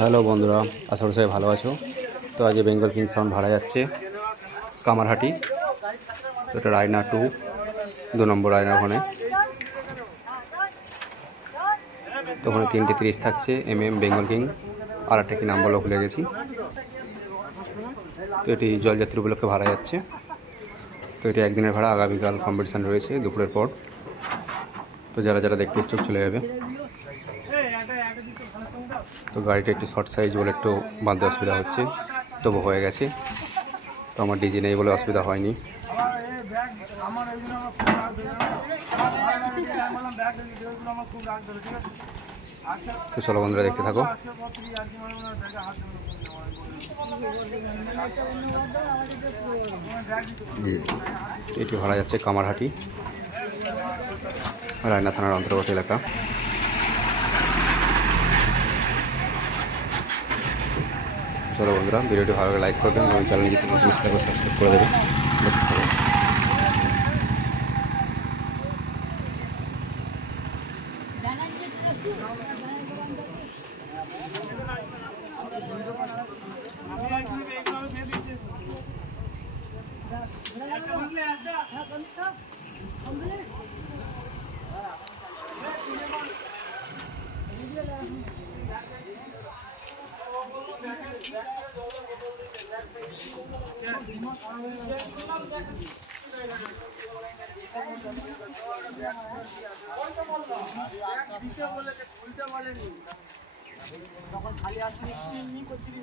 Hello বন্ধুরা, আশা করি সবাই ভালো আছো। তো আজ বেঙ্গল কিং সাউন্ড ভাড়া যাচ্ছে কামারহাটি। তো এটা রায়না 2, 2 নম্বর রায়না। ওখানে তো ওখানে 3টে 30 থাকছে বেঙ্গল কিং। আর একটা কি নাম বলো ভুলে গেছি। তো এটি জলযাত্রী উপলক্ষে ভাড়া যাচ্ছে। তো এটি একদিনের ভাড়া। আগামীকাল কম্পিটিশান রয়েছে দুপুরের পর। তো যারা যারা দেখতে ইচ্ছুক চলে যাবে। তো গাড়িটা একটু শর্ট সাইজ বলে একটু বাঁধতে অসুবিধা হচ্ছে, তবু হয়ে গেছে। তো আমার ডিজি নেই বলে অসুবিধা হয়নি। তো চলো বন্ধুরা, দেখতে থাকো। এটি ভাড়া যাচ্ছে কামারহাটি, রায়না থানার অন্তর্গত এলাকা। চলো বন্ধুরা, ভিডিওটি ভালো লাগে লাইক করবেন এবং চ্যানেলটি সাবস্ক্রাইব করে দেবেন। তখন খালি আসলে কি করছিলি